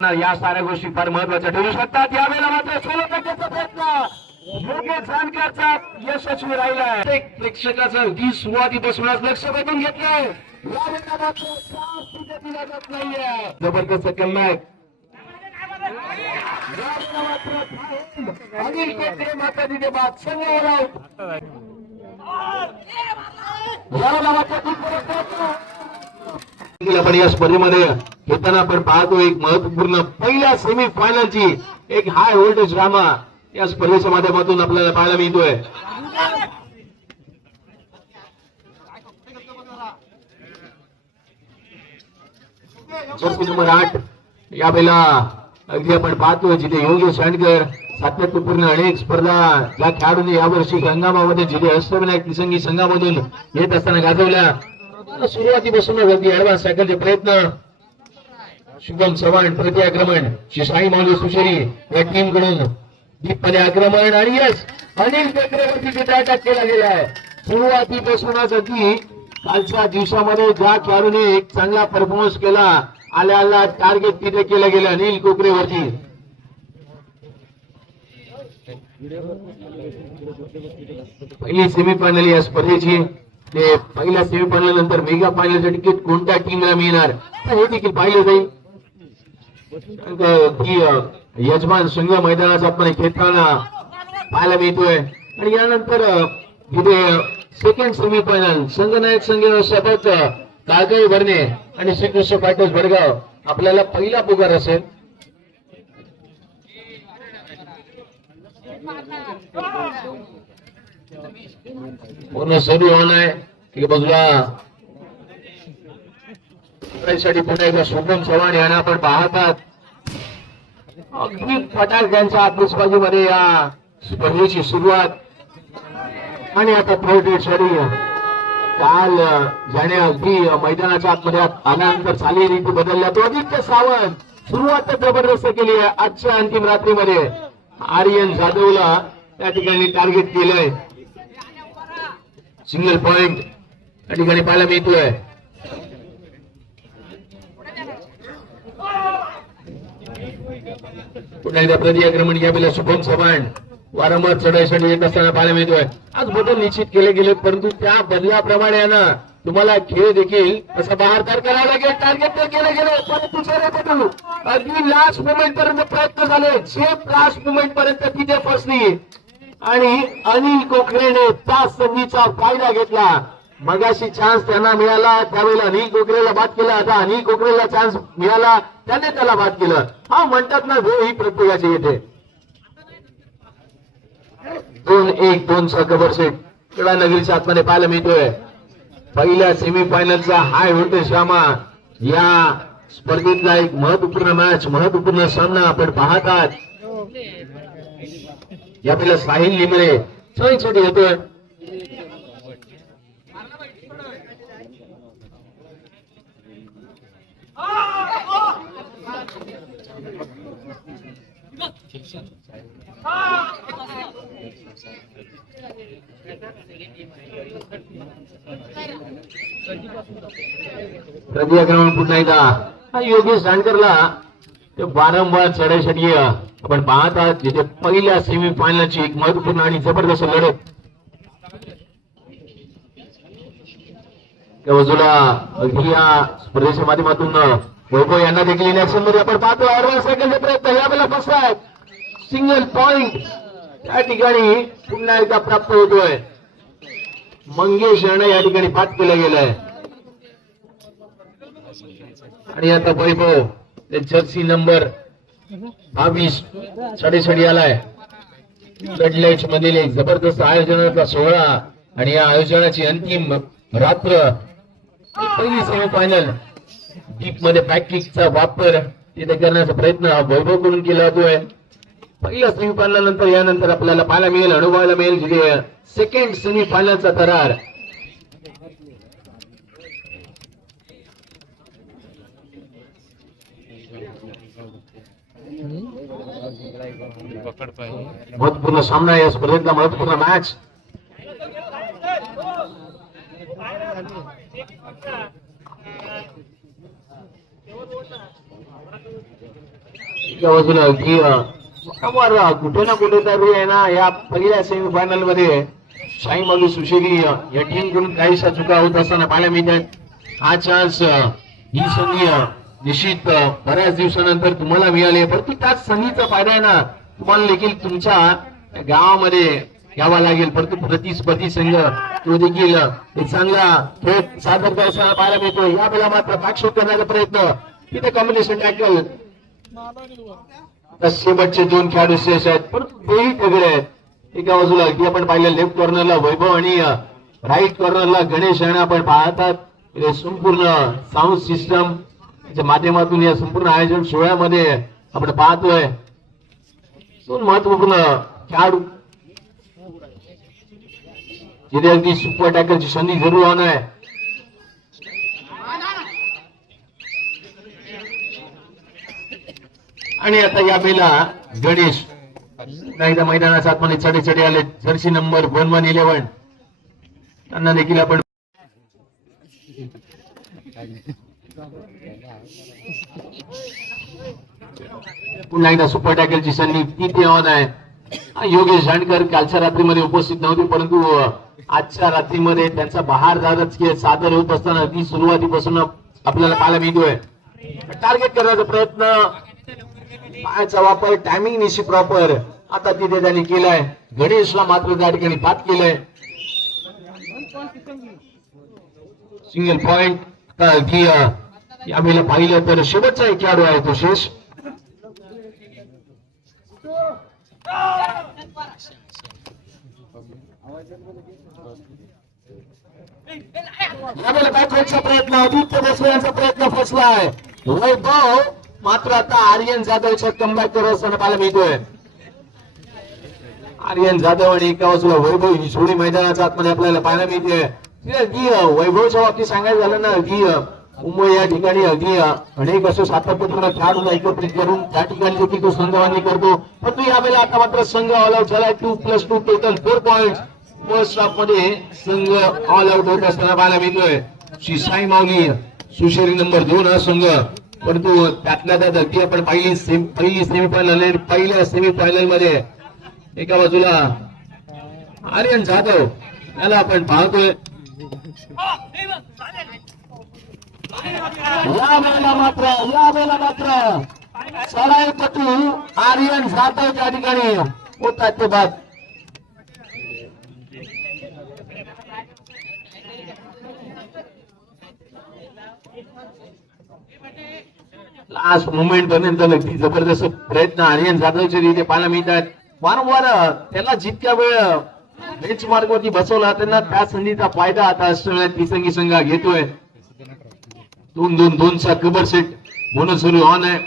या साऱ्या गोष्टी फार महत्वाच्या ठरू शकतात. यावेळेला मात्र 16% प्रयत्न योगेश जानकरचा यशस्वी राहिलाय. एक प्रेक्षकाचं अगदी सुरुवातीपासूनच लक्ष वेधून घेतलंय. यावेळेला मात्र जास्त दिला जात नाहीये. जबरदस्त कमबॅक. यावेळेला मात्र अनिल कोकरे मात्र तिथे बाद संघावर आउट. यावेळेला मात्र खूप प्रयत्न आपण या स्पर्धेमध्ये घेताना आपण पाहतो. एक महत्वपूर्ण पहिल्या सेमी फायनलची एक हाय व्होल्टेज ड्रामा या स्पर्धेच्या माध्यमातून आपल्याला पाहायला मिळतोय. जर्सी नंबर 8 यावेळेला अगदी आपण पाहतोय जिथे योगेश जानकर सातत्यपूर्ण अनेक स्पर्धा या खेळाडूंनी यावर्षी हंगामामध्ये जिथे अष्टविनायक त्रिसंगी संघामधून येत असताना गाजवल्या. सुरुवातीपासून अगदी ऍडव्हान्स सायकलचे प्रयत्न. शुभम चव्हाण प्रति आक्रमण. शिशाई मौली सुशेरी या टीम कडून दीपमध्ये आक्रमण आणि यश अनिल कोकरेवरती तिथे अटॅक केला गेला आहे. सुरुवातीपासूनच अगदी कालच्या दिवसामध्ये ज्या खेळाडूने एक चांगला परफॉर्मन्स केला आल्याला टार्गेट तिथे केलं गेलं अनिल कोकरेवरती. पहिली सेमीफायनल या स्पर्धेची. ते पहिल्या सेमीफायनल नंतर मेगा फायनलचं तिकीट कोणत्या टीमला मिळणार हे देखील पाहिलं जाईल. यजमान संघ मैदानाचा आपण खेळताना पाहायला मिळतोय. आणि यानंतर तिथे सेकंड सेमीफायनल संघनायक संघ सोबत काळगाव भरणे आणि श्रीकृष्ण फायटर्स भडगाव आपल्याला पहिला पुकार असेल. पूर्ण सरी ऑन आहे की बाजूला पुन्हा एकदा शुभम चव्हाण यांना आपण पाहतात. अगदी फटाक्यांच्या आतषबाजीमध्ये या स्पर्धेची सुरुवात. आणि आता थर्ड सरी काल ज्याने अगदी मैदानाच्या आतमध्ये आल्यानंतर चाली रीती बदलल्या तो आदित्य सावंत सुरुवात जबरदस्त केली आहे. आजच्या अंतिम रात्रीमध्ये आर्यन जाधवला त्या ठिकाणी टार्गेट केलंय. सिंगल पॉइंट या ठिकाणी पाहायला मिळतोय. पुन्हा एकदा प्रति आक्रमण यावेळेला शुभम चव्हाण वारंवार चढाईसाठी येत असताना पाहायला मिळतोय. आज बदल निश्चित केले गेले परंतु त्या बदलाप्रमाणे ना तुम्हाला खेळ देखील तसा बाहेर तयार करावा लागेल. टार्गेट तर केले गेले परंतु अगदी लास्ट मोमेंट पर्यंत प्रयत्न झाले. झेप लास्ट मोमेंट पर्यंत तिथे फसली आणि अनिल कोकरेने त्या संधीचा फायदा घेतला. मगाशी चान्स त्यांना मिळाला त्यावेळेला अनिल कोकरेला बाद केला. आता अनिल कोकरेला चान्स मिळाला त्याने त्याला बाद केलं. हा म्हणतात ना वेळ ही प्रत्येकाची येते. 2-1-2चा कव्हर सेट खेळा नगरीच्या आतमध्ये पाहायला मिळतोय. पहिल्या सेमीफायनलचा हाय व्होल्टेज ड्रामा या स्पर्धेतला एक महत्वपूर्ण मॅच महत्वपूर्ण सामना आपण पाहतात. यावेळेला साहिल लिमरे चढीसाठी येतोय. प्रति आक्रमण पुन्हा एकदा योगेश जानकरला ते वारंवार चढाईसाठी आपण पाहत आहात. जिथे पहिल्या सेमीफायनलची एक महत्वपूर्ण आणि जबरदस्त लढत. त्या बाजूला अगदी या स्पर्धेच्या माध्यमातून वैभव यांना देखील इन ऍक्शन मध्ये आपण पाहतो. ऍडव्हान्स सायकलचे प्रयत्न यावेळेला फसतात. सिंगल पॉइंट त्या ठिकाणी पुन्हा एकदा प्राप्त होतोय. मंगेश यांना या ठिकाणी पाठ केलं गेलंय. आणि आता वैभव ते जर्सी नंबर 22 साडेसाडी आलाय. गडलाईट मधील एक जबरदस्त आयोजनाचा सोहळा आणि या आयोजनाची अंतिम रात्र. पहिली सेमीफायनल डीप मध्ये बॅककिकचा वापर तिथे करण्याचा प्रयत्न वैभव कडून केला जातोय. पहिल्या सेमीफायनल नंतर यानंतर आपल्याला पाहायला मिळेल अनुभवायला मिळेल जिथे सेकंड सेमीफायनलचा करार. महत्वपूर्ण सामना या स्पर्धेतला महत्वपूर्ण मॅच. एका बाजूला अगदी वारंवार कुठे ना कुठे तरी आहे ना या पहिल्या सेमीफायनल मध्ये शाही मालू सुशेरी या टीम कडून काहीशा चुका होत असताना पाहायला मिळतात. हा चान्स ही संधी निश्चित बऱ्याच दिवसानंतर तुम्हाला मिळाली, परंतु त्याच संधीचा फायदा आहे ना तुम्हाला देखील तुमच्या गावामध्ये घ्यावा लागेल. परंतु प्रतिस्पर्धी संघ तो देखील एक चांगला खेळ सादर करताना पाहायला मिळतो. या वेळेला मात्र पाठशोध करण्याचा प्रयत्न, तिथे कॉम्बिनेशन टॅकल, शेवटचे दोन खेळाडू शेष आहेत परंतु तेही तगडे आहेत. एका बाजूला अगदी आपण पाहिलं लेफ्ट कॉर्नरला वैभव आणि राईट कॉर्नरला गणेश आणि आपण पाहतात संपूर्ण साऊंड सिस्टम माध्यमातून या संपूर्ण आयोजन सोहळ्यामध्ये आपण पाहतोय दोन महत्वपूर्ण खेळाडू जिथे अगदी सुपर टॅकलची संधी जरूर होणार आहे. आणि आता या वेळेला गणेश एकदा मैदानाच्या आतमध्ये चढे आले. जर्सी नंबर 1111 त्यांना देखील आपण पुन्हा एकदा सुपर टॅकलची संधी ती ऑन आहे. योगेश जानकर कालच्या रात्रीमध्ये उपस्थित नव्हते, परंतु आजच्या रात्रीमध्ये त्यांचा बहार दादाच सादर होत असताना ती सुरुवातीपासून आपल्याला पाहायला मिळतोय. टार्गेट करण्याचा प्रयत्न, पायाचा वापर, टायमिंग निश्चित प्रॉपर आता तिथे त्यांनी केलाय. गणेशला मात्र त्या ठिकाणी बाद केलंय. Single point. यावेळेला पाहिलं तर शेवटचा एक खेळाडू आहे तो शेष. यावेळेला बॅकवर्डचा प्रयत्न, आदित्य बसवण्याचा प्रयत्न फसलाय. वैभव मात्र आता आर्यन जाधवच्या कमबॅक करत असताना पाहायला मिळतोय. आर्यन जाधव आणि एका बाजूला वैभव ही जोडी मैदानाच्या आतमध्ये आपल्याला पाहायला मिळते. वैभवच्या बाबतीत सांगायचं झालं ना की मुंबई या ठिकाणी अगदी अनेक असे सातत्यपूर्ण खेळाडूंना एकत्रित करून त्या ठिकाणी देखील तो संघबांधणी करतो. परंतु यावेळेला आता मात्र संघ ऑल आउट झालाय. 2+2 टोटल 4 पॉइंट. फर्स्ट हाफ मध्ये संघ ऑल आउट होत असताना पाहायला मिळतोय. श्री साई माऊली सुशेरी नंबर 2 हा संघ, परंतु त्यातल्या त्यात अगदी आपण पहिली सेमीफायनल, पहिल्या सेमीफायनल मध्ये एका बाजूला आर्यन जाधव याला आपण पाहतोय. यावेळेला मात्र सराईपटू आर्यन जाधव त्या ठिकाणी होतात ते बाद. लास्ट मुमेंट पर्यंत नक्की जबरदस्त प्रयत्न आर्यन जाधवच्या रीते पाहायला मिळतात. वारंवार त्याला जितक्या वेळ बेंच मार्क वरती बसवला त्यांना त्या संधीचा फायदा आता तिसंगी संघ घेतोय. 2-2-2 चा कबर सेट बोनस सुरू ऑन आहे.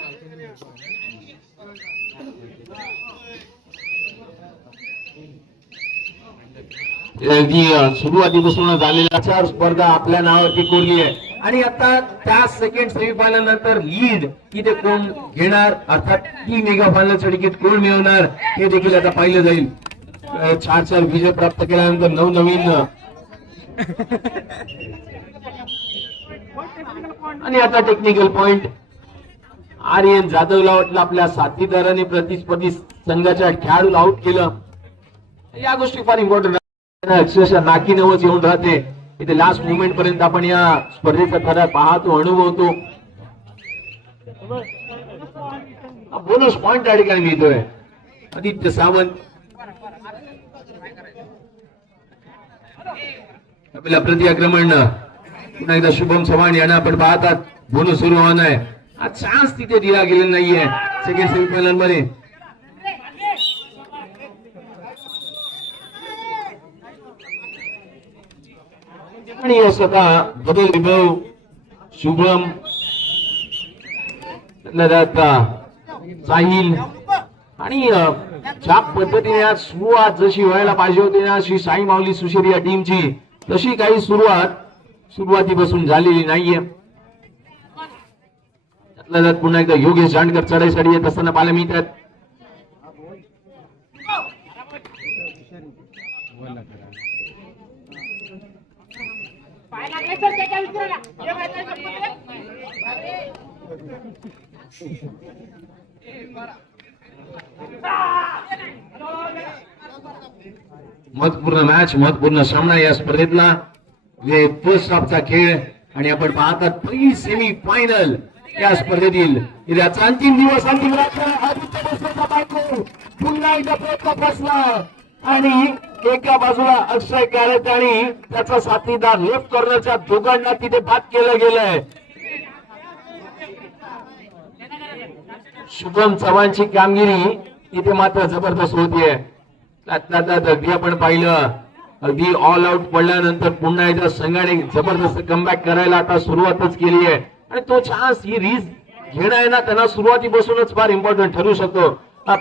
अगदी सुरुवातीपासून झालेल्या 4 स्पर्धा आपल्या नावावरती कोरली आहे आणि आता त्या सेकंड सेमीफायनल नंतर लीड किती कोण घेणार, अर्थात ती मेगा फायनलचं तिकीट कोण मिळवणार हे देखील आता पाहिलं जाईल. 4 विजय प्राप्त केल्यानंतर नवनवीन आणि आता टेक्निकल पॉइंट. आर्यन जाधवला वाटलं आपल्या साथीदाराने प्रतिस्पर्धी संघाच्या खेळाडूला आउट केलं. या गोष्टी फार इम्पॉर्टंट अक्षरशः नाकी नवच येऊन राहते. इथे लास्ट मुमेंट पर्यंत आपण या स्पर्धेचा खरा पाहतो, अनुभवतो. बोनस पॉइंट त्या ठिकाणी मिळतोय. आदित्य सावंत आपल्या प्रतिआक्रमण पुन्हा एकदा शुभम चव्हाण यांना आपण पाहतात. बोनस सुरू होणार आहे. हा चान्स तिथे दिला गेलेला नाहीये सेकंड सेमीफायनल मध्ये. आणि स्वतः बदल विभव शुभम साहिल आणि ज्या पद्धतीने आज सुरुवात जशी व्हायला पाहिजे होती ना श्री साई माऊली सुशेरी या टीमची, तशी काही सुरुवातीपासून झालेली नाहीये. त्यातल्या पुन्हा एकदा योगेश जानकर चढाईसाठी येत असताना पाहायला मिळतात. महत्वपूर्ण मॅच, महत्वपूर्ण सामना या स्पर्धेतला फर्स्ट हाफचा खेळ आणि आपण पाहतात पहिली सेमी फायनल या स्पर्धेतील याचा अंतिम दिवस, अंतिम रात्र. आदित्य भोसलेचा बायको पुन्हा एकदा प्रयत्न फसला आणि एका बाजूला अक्षय कॅरेट आणि त्याचा साथीदार लेफ्ट कॉर्नरच्या दोघांना तिथे बाद केलं गेलंय. शुभम चव्हाणची कामगिरी इथे मात्र जबरदस्त होतीये. अगदी आपण पाहिलं, अगदी ऑल आउट पडल्यानंतर पुन्हा एकदा संघाने जबरदस्त कमबॅक करायला आता सुरुवातच केली आहे आणि तो चान्स, ही रिस्क घेणं आहे ना, त्यांना सुरुवातीपासूनच फार इम्पॉर्टंट ठरू शकतो.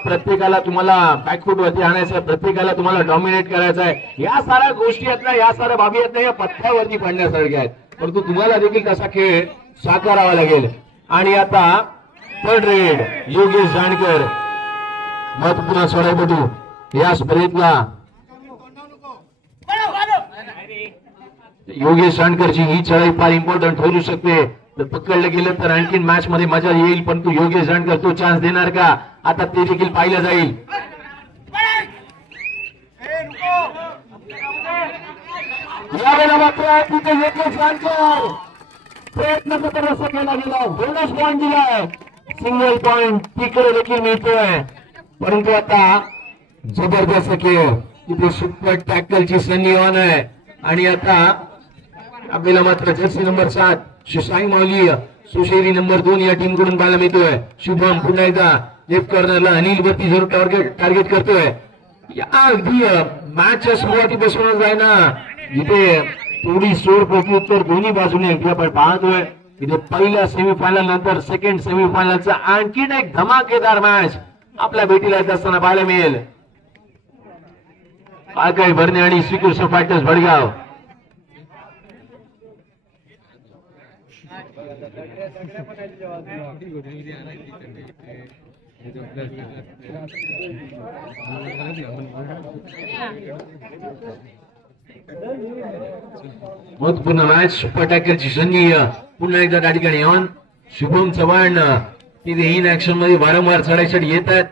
प्रत्येकाला तुम्हाला बॅकफूट वरती आणायचं आहे, प्रत्येकाला तुम्हाला डॉमिनेट करायचं आहे. या साऱ्या गोष्टी आहेत ना, या साऱ्या बाबी आहेत ना, या पथ्यावरती पडण्यासारख्या आहेत, परंतु तुम्हाला देखील तसा खेळ साकारावा लागेल. आणि आता थर्ड रेड योगेश जानकर, महत्वपूर्ण सोडायपटू या स्पर्धेतला. योगेश जानकरची ही चढाई फार इम्पॉर्टंट ठरू शकते. जर पकडलं गेलं तर आणखीन मॅच मध्ये मजा येईल, परंतु योगेश जानकर तो चान्स देणार का, आता ते देखील पाहिलं जाईल. यावेळेला मात्र तिथे योगेश जानकर प्रयत्न जबरदस्त केला गेला, बोनस पॉईंट दिलाय, सिंगल पॉईंट तिकडे देखील मिळतोय. परंतु आता जबरदस्त खेळ, तिथे सुपर टॅकलची संधी ऑन आहे आणि आता आपल्याला मात्र जर्सी नंबर 7 शिसाई माऊली, सुशेरी नंबर 2 या टीम कडून पाहायला मिळतोय. शुभम पुन्हा एकदा लेफ्ट कॉर्नरला अनिल वरती जरूर टार्गेट करतोय. या अगदी मॅचच्या सुरुवातीपासूनच आहे ना, जिथे थोडी सोड प्रत्युत्तर दोन्ही बाजूने अगदी आपण पाहतोय. इथे पहिल्या सेमीफायनल नंतर सेकंड सेमीफायनलचा आणखीन एक धमाकेदार मॅच आपल्या भेटीला येत असताना पाहायला मिळेल. आकाश भरणे आणि श्रीकृष्ण फायटर्स भडगाव. महत्वपूर्ण मॅच, सुपर टॅकलची संधी पुन्हा एकदा त्या ठिकाणी ऑन. शुभम चव्हाण तिथे इन ऍक्शन मध्ये वारंवार चढाईसाठी येतात.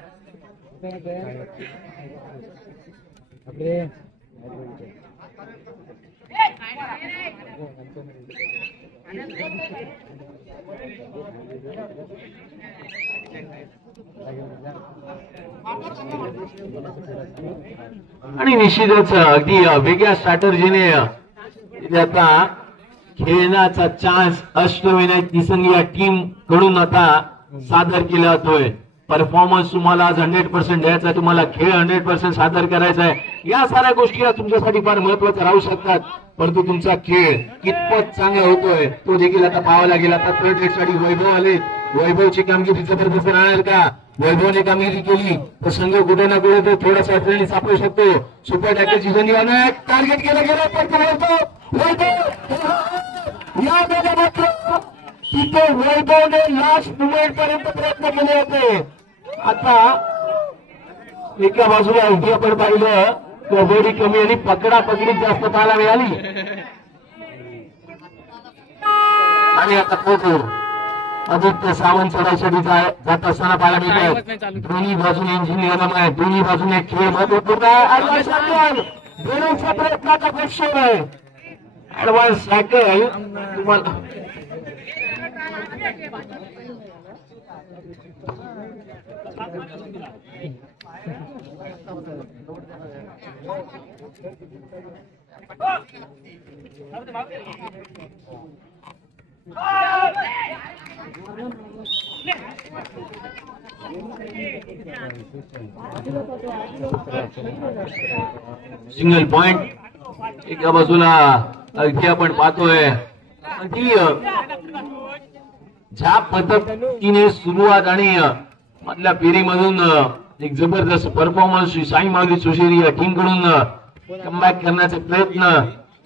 आणि निश्चितच अगदी वेगळ्या स्ट्रॅटर्जीने आता खेळण्याचा चान्स अष्टविनायक निसंगी या टीम कडून आता सादर केला जातोय. परफॉर्मन्स तुम्हाला आज 100% द्यायचा आहे, तुम्हाला खेळ 100% सादर करायचा आहे. या साऱ्या गोष्टी तुमच्यासाठी फार महत्वाच्या राहू शकतात, परंतु तुमचा खेळ कितपत चांगला होतोय तो देखील आता पाहावा लागेल. आता थर्ड रेड साठी वैभव आले, वैभवची कामगिरी जबरदस्त राहणार का, वैभवने कामगिरी केली तर संघ कुठे ना कुठे तो थोडासा अडचणी सापडू शकतो. सुपर टॅकलची संधी टार्गेट केलं गेलं, पण या मात्र तिथे वैभवने लास्ट मुमेंट पर्यंत प्रयत्न केले होते. आता एका बाजूला अगदी आपण पाहिलं कबड्डी कमी आणि पकडा पकडीत जास्त पाहायला मिळाली. आणि आता पोहोचू आदित्य सावंत चढाईसाठी जात असताना पाहायला मिळतात. दोन्ही बाजूने इंजिनियर आहे, दोन्ही बाजूने खेळ महत्वपूर्ण आहे. दोन्हीच्या प्रयत्नाचा पेक्षा आहे ऍडव्हान्स सायकल तुम्हाला सिंगल पॉइंट एका बाजूला अगदी आपण पाहतोय. अगदी ज्या पद्धतीने सुरुवात आणि मधल्या फेरीमधून एक जबरदस्त परफॉर्मन्स साई माऊली सुशेरी या टीम कडून कमबॅक करण्याचे प्रयत्न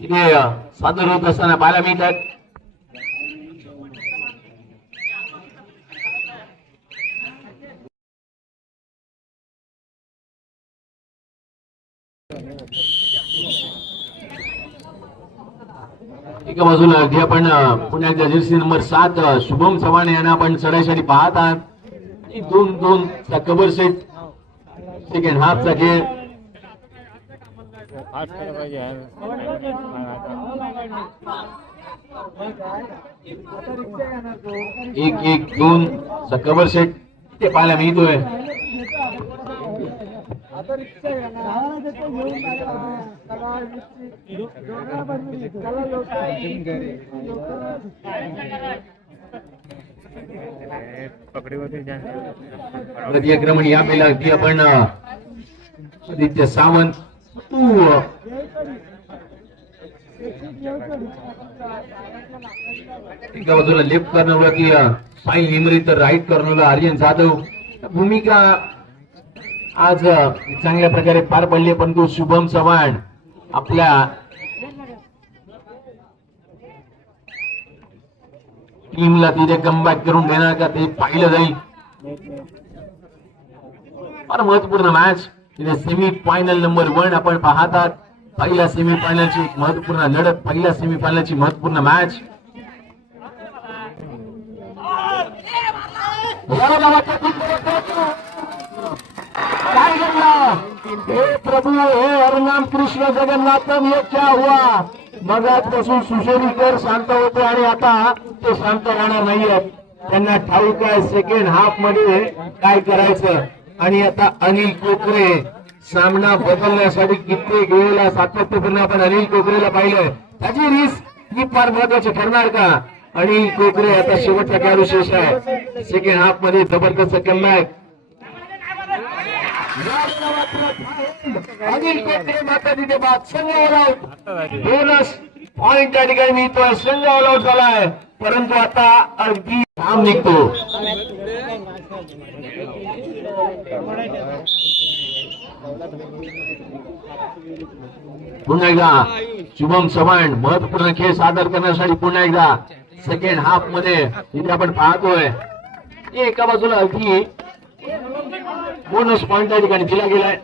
तिथे सादर होत असताना पाहायला मिळतात. एका बाजूला अगदी आपण पुण्याच्या जर्सी नंबर 7 शुभम चव्हाण यांना आपण चढाईसाठी पाहत आहात. दोन दोन चा कव्हर सेट सेकंड हाफचा खेळ एक एक दोन चा कव्हर सेट ते पाहायला मिळतोय. क्रमण या पहिला अगदी आपण आदित्य सावंत एका बाजूला लेफ्ट कॉर्नरवरती साई निमरी तर राईट कॉर्नरला आर्यन जाधव. भूमिका आज चांगल्या प्रकारे पार पडली परंतु शुभम चव्हाण आपल्या टीमला तिथे कमबॅक करून देणार का ते पाहिलं जाईल. फार महत्वपूर्ण मॅच तिथे सेमी फायनल नंबर 1 आपण पाहतात. पहिल्या सेमी फायनलची महत्वपूर्ण लढत, पहिल्या सेमी फायनलची महत्वपूर्ण मॅच. हे प्रभू हे हरनाम कृष्ण जगन्नाथम ये क्या हुआ. मग आजपासून सुशेरीकर शांत होते आणि आता ते शांत राहणार नाहीयेत. त्यांना ठाऊक आहे सेकंड हाफ मध्ये काय करायचं. आणि आता अनिल कोकरे सामना बदलण्यासाठी कित्येक वेळेला सातत्यपूर्ण आपण अनिल कोकरेला पाहिलं. त्याची रिस्क ही फार महत्वाची ठरणार का. अनिल कोकरे आता शेवटचा खेळाडू शेष आहे. सेकंड हाफ मध्ये जबरदस्त कमबॅक. अनिल कोकरे मात्र तिथे बाद. संघ ऑल आउट. बोनस पॉइंट त्या ठिकाणी मिळतोय. संघ ऑल आउट झालाय परंतु आता अगदी थांब निघतो. पुन्हा एकदा शुभम चव्हाण महत्वपूर्ण खेळ सादर करण्यासाठी पुन्हा एकदा सेकंड हाफ मध्ये इथे आपण पाहतोय. एका बाजूला अगदी बोनस पॉइंट त्या ठिकाणी दिला गेलाय.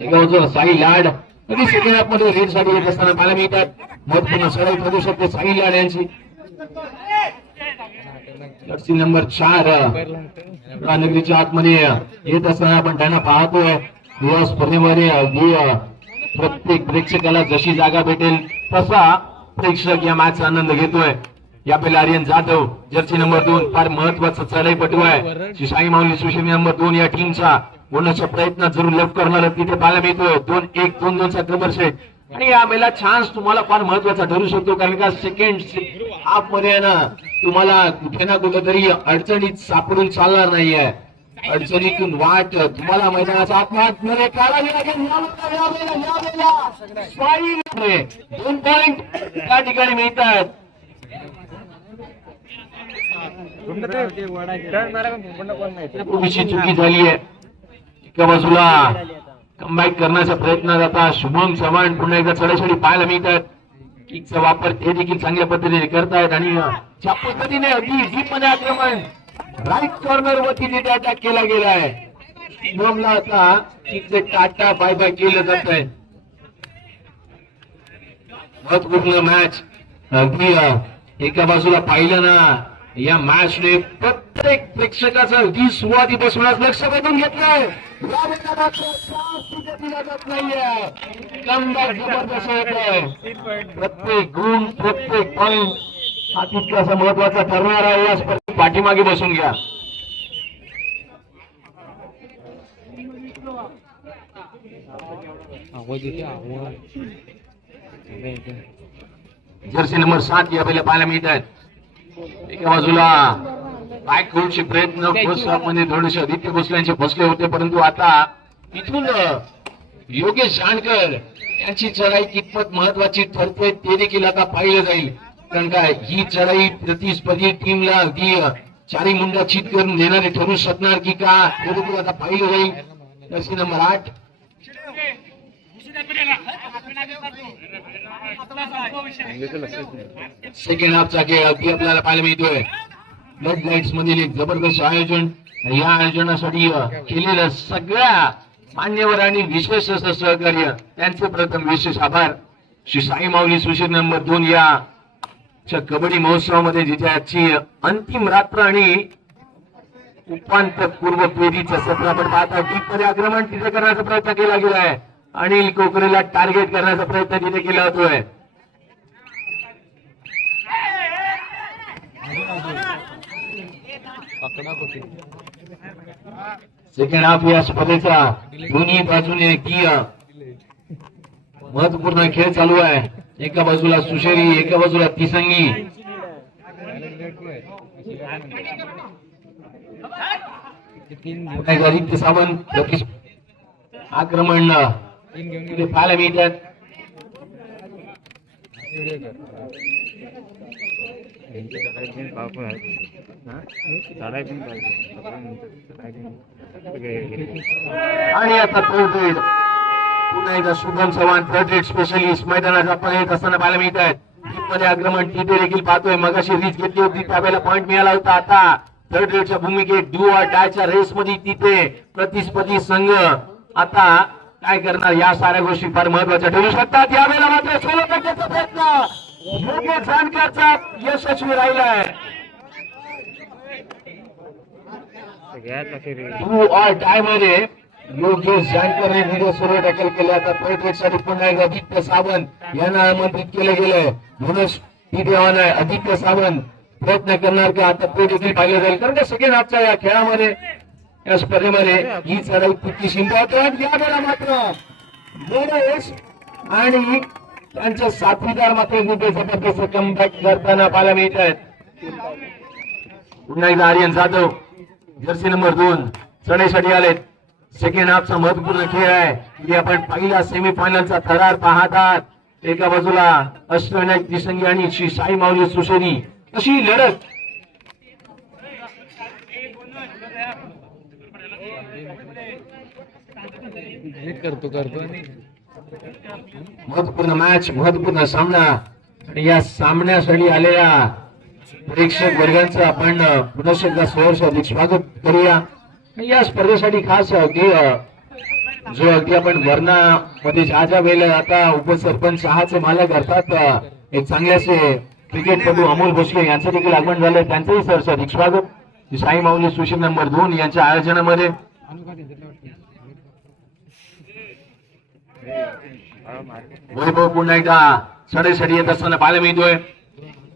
एका बाजूला साई लाड कधी सेकंड हाफ मध्ये लीड साठी येत असताना पाहायला मिळतात. महत्वपूर्ण सराव ठरू शकते साई लाड यांची. जर्सी नंबर 4 रानगरीच्या आतमध्ये येत असताना आपण त्यांना पाहतोय. या स्पर्धेमध्ये अगदी प्रत्येक प्रेक्षकाला जशी जागा भेटेल तसा प्रेक्षक या मॅचचा आनंद घेतोय. या पहिला आर्यन जाधव जर्सी नंबर 2 फार महत्वाचा चढाईपटू आहे. साई माऊली सुशेमी नंबर 2 या टीमचा बोलण्याचा प्रयत्न जरूर लेफ्ट करणार तिथे पाहायला मिळतोय. 2-1 चा कव्हर सेट. आणि या वेळेला चान्स तुम्हाला फार महत्वाचा ठरू शकतो कारण का सेकंड हाफ मध्ये ना तुम्हाला कुठे ना कुठेतरी अडचणीत सापडून चालणार नाहीये. अडचणीतून वाट तुम्हाला मैदानाचा आत्महत्यामध्ये काढावी लागेल. 2 पॉइंट त्या ठिकाणी मिळतात. चुकी झाली आहे. एका बाजूला कमबॅक करण्याचा प्रयत्न आता शुभम चव्हाण पुन्हा एकदा चढाईसाठी पाहायला मिळतात. किकचा वापर ते देखील चांगल्या पद्धतीने करतायत आणि ज्या पद्धतीने अगदी डीप मध्ये आक्रमण राईट कॉर्नर वरती तिथे अटॅक केला गेलाय. शुभमला आता किकचे टाटा बाय बाय केलं जात आहे. महत्वपूर्ण मॅच अगदी एका बाजूला पाहिलं ना या मॅचने प्रत्येक प्रेक्षकाचं अगदी सुरुवातीपासूनच लक्ष वेधून घेतलंय. दिला जात नाहीये. कमबॅक जबरदस्त होतोय. प्रत्येक गुण प्रत्येक पॉइंट हा तितकासा महत्वाचा ठरणार आहे. या स्पर्धेत पाठीमागे बसून घ्या. जर्सी नंबर 7 या पहिल्या पाहायला मिळतात. एका बाजूला बॅक होल्डचे प्रयत्न फर्स्ट हाफ मध्ये थोडेसे आदित्य भोसलेंचे फसले होते परंतु आता इथून योगेश जानकर यांची चढाई कितपत महत्वाची ठरते ते देखील आता पाहिलं जाईल. कारण काय ही चढाई प्रतिस्पर्धी टीमला अगदी चारी मुंडा चित करून देणारी ठरू शकणार की का हे देखील आता पाहिलं जाईल. जर्सी नंबर 8 सेकंड हाफचा खेळ अगदी आपल्याला पाहायला मिळतोय. फ्लड लाईट्स मधील एक जबरदस्त आयोजन. या आयोजनासाठी केलेल्या सगळ्या मान्यवर आणि विशेष असं सहकार्य त्यांचे प्रथम विशेष आभार. श्री साई माऊली सुशील नंबर 2 या कबड्डी महोत्सवामध्ये जिथे आजची अंतिम रात्र आणि उपांत्यपूर्व फेरीचं सत्र आपण पाहता. मध्ये आक्रमण तिथे करण्याचा प्रयत्न केला गेला आहे. अनिल कोकरेला टार्गेट करण्याचा प्रयत्न तिथे केला होतोय. सेकंड हाफ या स्पर्धेचा दोन्ही बाजूने की महत्वपूर्ण खेळ चालू आहे. एका बाजूला सुशेरी, एका बाजूला तिसंगी. आदित्य सावंत आक्रमण पाहायला मिळतात. आणि आता थर्ड रेड पुन्हा एकदा Shubham Chavan third red specialist मैदानात आपण येत असताना पाहायला मिळत आहेत. मध्ये आक्रमण तिथे देखील पाहतोय. मगाशी रीच घेतली होती त्यावेळेला पॉईंट मिळाला होता. आता थर्ड रेडच्या भूमिकेत डू ऑर डायच्या रेस मध्ये तिथे प्रतिस्पर्धी संघ आता काय करणार या साऱ्या गोष्टी फार महत्वाच्या ठरू शकतात. यावेळेला मात्र 16% प्रयत्न योग्य जानकरचा यशस्वी राहिलाय. डू ऑर डाय मध्ये योग्य जानकरने व्हिडिओ सर्व टॅकल केले. आता थर्ड रेडसाठी पुन्हा एकदा आदित्य सावंत यांना आमंत्रित केलं गेलंय. म्हणून तिथे आहे आदित्य सावंत प्रयत्न करणार की आता ते देखील पाहिलं जाईल. कारण सेकंड हाफच्या या खेळामध्ये या स्पर्धेमध्ये ही चढाई तितकीशी इम्पॉर्टंट. यावेळेला मात्र बोनस आणि त्यांचे साथीदार मात्र तिथे जबरदस्त कमबॅक करताना पाहायला मिळत आहेत. पुन्हा एकदा आर्यन जाधव जर्सी नंबर 2 चढाईसाठी आलेत. सेकंड हाफचा महत्वपूर्ण खेळ आहे. आपण पहिला सेमीफायनलचा थरार पाहतात. एका बाजूला अष्टविनायक त्रिसंगी आणि श्री साई माऊली सुशेरी अशी लढत. महत्वपूर्ण मॅच, महत्वपूर्ण सामना आणि या सामन्यासाठी आलेल्या प्रेक्षक वर्गांचं आपण पुन्हा एकदा सहर्ष अधिक स्वागत करूया. या स्पर्धेसाठी खास जो अगदी आपण वर्णा मध्ये ज्या वेळेला आता उपसरपंच चहाचे मालक अर्थात एक चांगल्याचे क्रिकेटपटू अमोल भोसले यांचं देखील आगमन झालंय. त्यांचंही सहर्ष अधिक स्वागत साई माऊली सुशील नंबर 2 यांच्या आयोजनामध्ये. वैभव पुन्हा एकदा चढाईसाठी येत असताना पाहायला मिळतोय.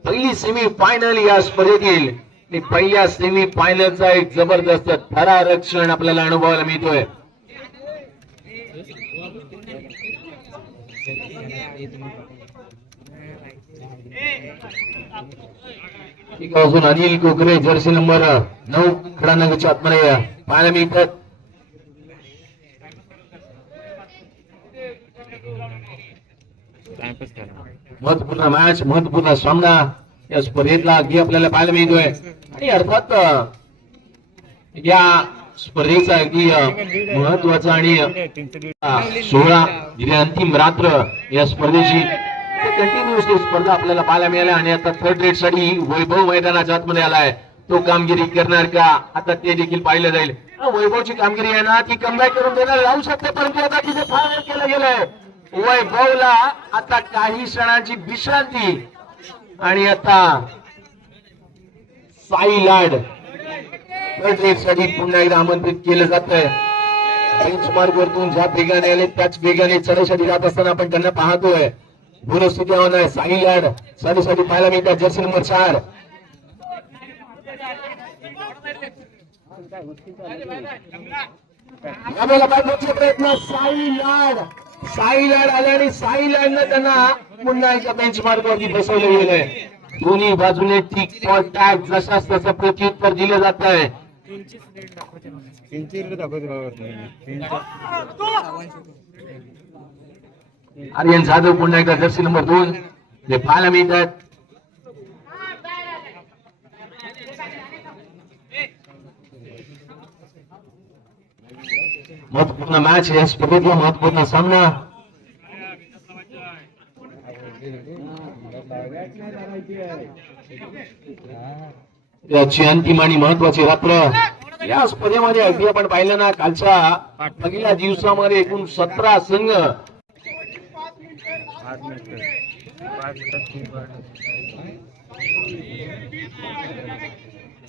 पहिली सेमी फायनल या स्पर्धेतील पहिल्या सेमी फायनलचा एक जबरदस्त थरारक्षण आपल्याला अनुभवायला मिळतोय. अजून अनिल कोकरे जर्सी नंबर 9 खडानगरच्या आतमध्ये पाहायला मिळतात. महत्वपूर्ण मॅच, महत्वपूर्ण सामना या स्पर्धेतला अगदी आपल्याला पाहायला मिळतोय. आणि अर्थात या स्पर्धेचा अगदी महत्वाचा आणि 16 जिथे अंतिम रात्र या स्पर्धेची कंटिन्युअसली स्पर्धा आपल्याला पाहायला मिळाल्या. आणि आता थर्ड रेड साठी वैभव मैदानाच्या आतमध्ये आलाय. तो कामगिरी करणार का आता ते देखील पाहिलं जाईल. वैभवची कामगिरी आहे ना ती कमबॅक करून देणार राहू शकते. परंतु आता तिथे फायर केलं गेलंय. वैभवला आता काही क्षणांची विश्रांती. आणि आता साई लाड थर्ड रेड साठी पुन्हा एकदा आमंत्रित केलं जात आहे. बेंचमार्क वरतून ज्या वेगाने आले त्याच वेगाने चढाईसाठी जात असताना आपण त्यांना पाहतोय. पूरस्थिती आहे साई लाड चढाईसाठी पाहायला मिळतात जर्सी नंबर 4. प्रयत्न साई लाड आले आणि साई लाडनं त्यांना पुन्हा एका बेंचमार्क वरती बसवलं गेलंय. दोन्ही बाजूने टिक फॉर टॅग जशाच तसं प्रत्युत्तर दिलं जात आहे. आर्यन जाधव पुन्हा एकदा जर्सी नंबर 2 ते पाहायला मिळतात. महत्वपूर्ण मॅच या स्पर्धेतला महत्वपूर्ण सामना. याची अंतिम आणि महत्वाची रात्र या स्पर्धेमध्ये अगदी आपण पाहिलं ना, कालच्या पहिल्या दिवसामध्ये एकूण 17 संघ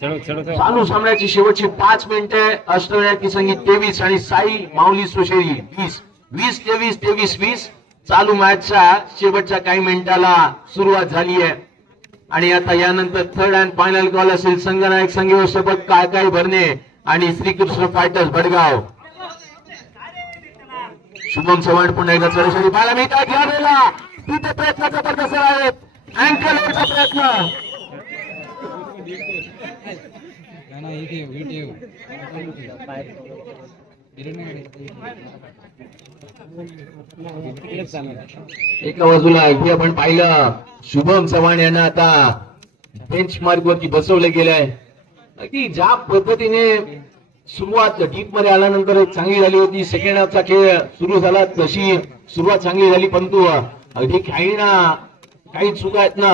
चालू सामन्याची शेवटची 5 मिनिटे अष्टविनायक संगीत 23 आणि साई माऊली सोशेरी 20-23 चालू मॅचच्या शेवटच्या काही मिनिटाला सुरुवात झाली आहे. आणि आता यानंतर थर्ड अँड फायनल कॉल असेल संघनायक संघ व्यवस्थापक काय भरणे आणि श्रीकृष्ण फायटर्स भडगाव. शुभम चव्हाण पुन्हा एकदा चढशरी पाहायला मिळतात. यावेळेला तिथे प्रयत्न जबरदस्त आहेत. अँकलचा प्रयत्न एका बाजूला इथे आपण पाहिलं शुभम चव्हाण यांना आता बेंच मार्क वरती बसवलं गेलंय. अगदी ज्या पद्धतीने सुरुवात डीप मध्ये आल्यानंतर चांगली झाली होती, सेकंड हाफचा खेळ सुरू झाला तशी सुरुवात चांगली झाली, परंतु अगदी काही चुका आहेत ना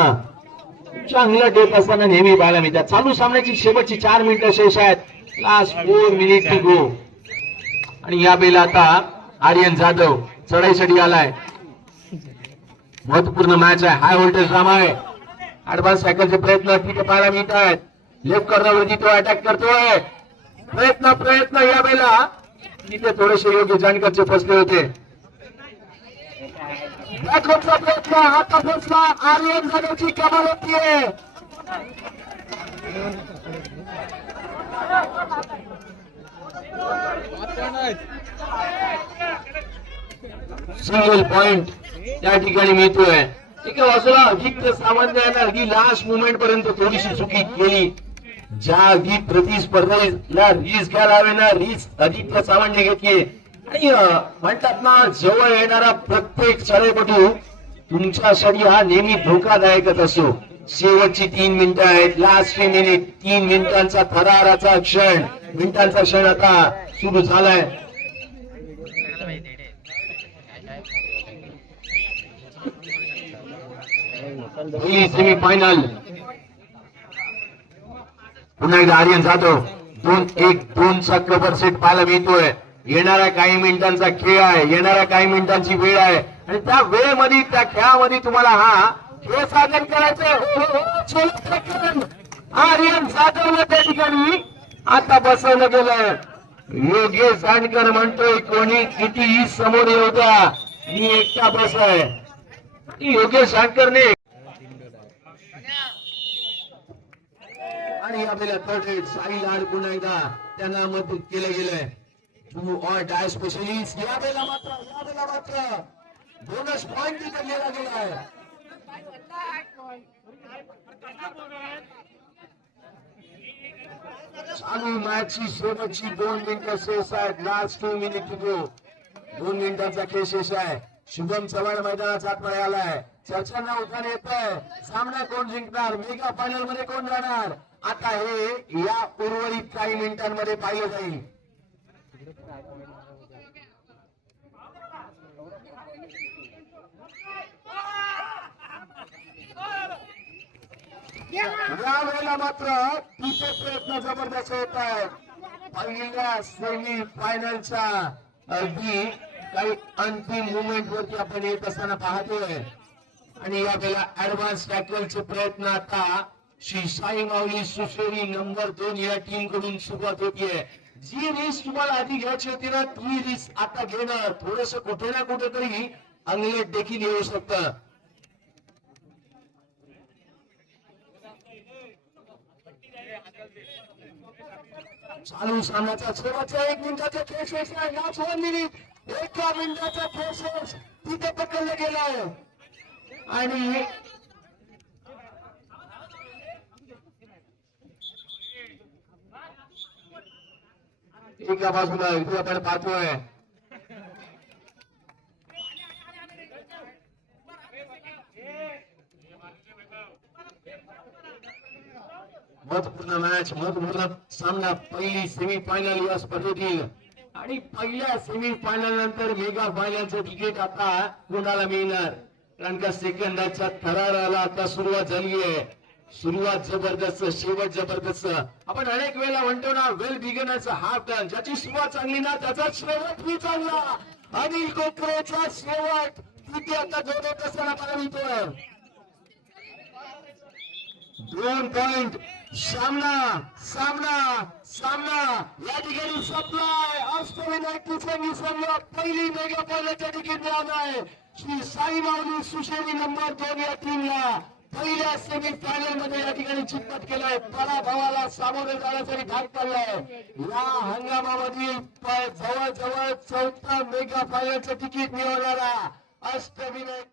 चांगला डेप असताना नेहमी पाहायला मिळतात. चालू सामन्याची शेवटची 4 मिनिटं शेष आहेत. Last 4 minute to go. आणि या वेळेला आता आर्यन जाधव चढाईसाठी आलाय. महत्वपूर्ण मॅच आहे, हाय व्होल्टेज ड्रामा आहे. ऍडव्हान्स सायकलचे प्रयत्न तिथे पाहायला मिळत आहेत. लेफ्ट कॉर्नरवरती तो अटॅक करतोय. प्रयत्न या वेळेला तिथे थोडेसे योग्य जानकरचे फसले होते. प्रयत्न आता फसला. आर्यन जाधवची कमाल होतीये. सिंगल पॉइंट त्या ठिकाणी मिळतोय. एका बाजूला अधिक सामान्य अगदी लास्ट मुवमेंट पर्यंत थोडीशी चुकी केली. ज्या अगदी प्रतिस्पर्धेला रीस घ्यायला हवे ना, रीस अधिक सामान्य घेतली. आणि म्हणतात ना, जवळ येणारा प्रत्येक खेळाडू तुमच्यासाठी हा नेहमी धोकादायकच असतो. शेवटची 3 मिनिटं आहेत. लास्ट 3 मिनिट, 3 मिनिटांचा थराराचा मिनिटांचा क्षण आता सुरू झालाय. पहिली सेमीफायनल पुन्हा एकदा आर्यन जाधव 2-1-2चा कव्हर सेट पाहायला मिळतोय. येणाऱ्या काही मिनिटांचा खेळ आहे, येणाऱ्या काही मिनिटांची वेळ आहे आणि त्या वेळेमध्ये त्या खेळामध्ये तुम्हाला हा खेळ सादर करायचा. आर्यन जाधवला त्या ठिकाणी आता बसवलं गेलं. योगेश जानकर म्हणतोय कोणी कितीही समोर येऊ द्या, मी एकटा बस आहे. योगेश जानकरने आणि आपल्याला थर्ड साई लाड पुन्हा एकदा त्यांना मदत केलं गेलंय. टू ऑर डाय स्पेशलिस्ट या वेळेला मात्र बोनस पॉइंट तिथे दिला गेला आहे. चालू मॅचची शेवटची 2 मिनिटं शेष आहेत. लास्ट 2 मिनिट टू गो. 2 मिनिटांचा खेळ शेष आहे. शुभम चव्हाण मैदानात आतमध्ये आलाय. चर्चांना उठाण येत आहे. सामना कोण जिंकणार, मेगा फायनल मध्ये कोण जाणार, आता हे या उर्वरित काही मिनिटांमध्ये पाहिलं जाईल. यावेळेला मात्र तिथे प्रयत्न जबरदस्त होत आहेत. पहिल्या सेमी फायनलच्या अगदी काही अंतिम मुवमेंट वरती आपण येत असताना पाहतोय. आणि यावेळेला ऍडव्हान्स टॅकलचे प्रयत्न आता श्री साई माऊली सुशेरी नंबर 2 या टीम कडून सुरुवात होतीये. जी रेस तुम्हाला आधी घ्यायची होती ना, ती रेस आता घेणं थोडस कुठे ना कुठेतरी अंगलट देखील येऊ शकतं. चालू सामन्याचा शेवटचा 1 मिनिटाचा खेळ शेष आहे. लास्ट 1 मिनिट, 1 मिनिटाचा खेळ शेष तिथे पकडलं गेलाय. आणि एका बाजूला इथे आपण पाहतोय महत्वपूर्ण मॅच, महत्वपूर्ण सामना, पहिली सेमीफायनल या स्पर्धेतील. आणि पहिल्या सेमीफायनल नंतर मेगा फायनलचं तिकीट आता कोणाला मिळणार, कारण का सेकंदाच्या थराराला आता सुरुवात झाली आहे. सुरुवात जबरदस्त, शेवट जबरदस्त. आपण अनेक वेळेला म्हणतो ना, वेल बिगनर्स हाफ डन. ज्याची सुरुवात चांगली ना त्याचा शेवट ही चांगला. अनिल कोकरेचा शेवट तिथे आता जोडत असताना मला मिळतोय 2 पॉइंट. सामना सामना सामना या ठिकाणी सप्लाय अष्टविनायक कुलकर्णी संघ पहिली मेगा पॉईंटच्या तिकीट मिळालंय. श्री साई माऊली सुशेरी नंबर 2 या टीमला पहिल्या सेमी फायनल मध्ये या ठिकाणी चितपट केलाय. पराभवाला सामोरे जाण्यासाठी भाग पडलाय. या हंगामामधील जवळजवळ 4था मेगा फायनलचं तिकीट मिळवणारा अष्टविनायक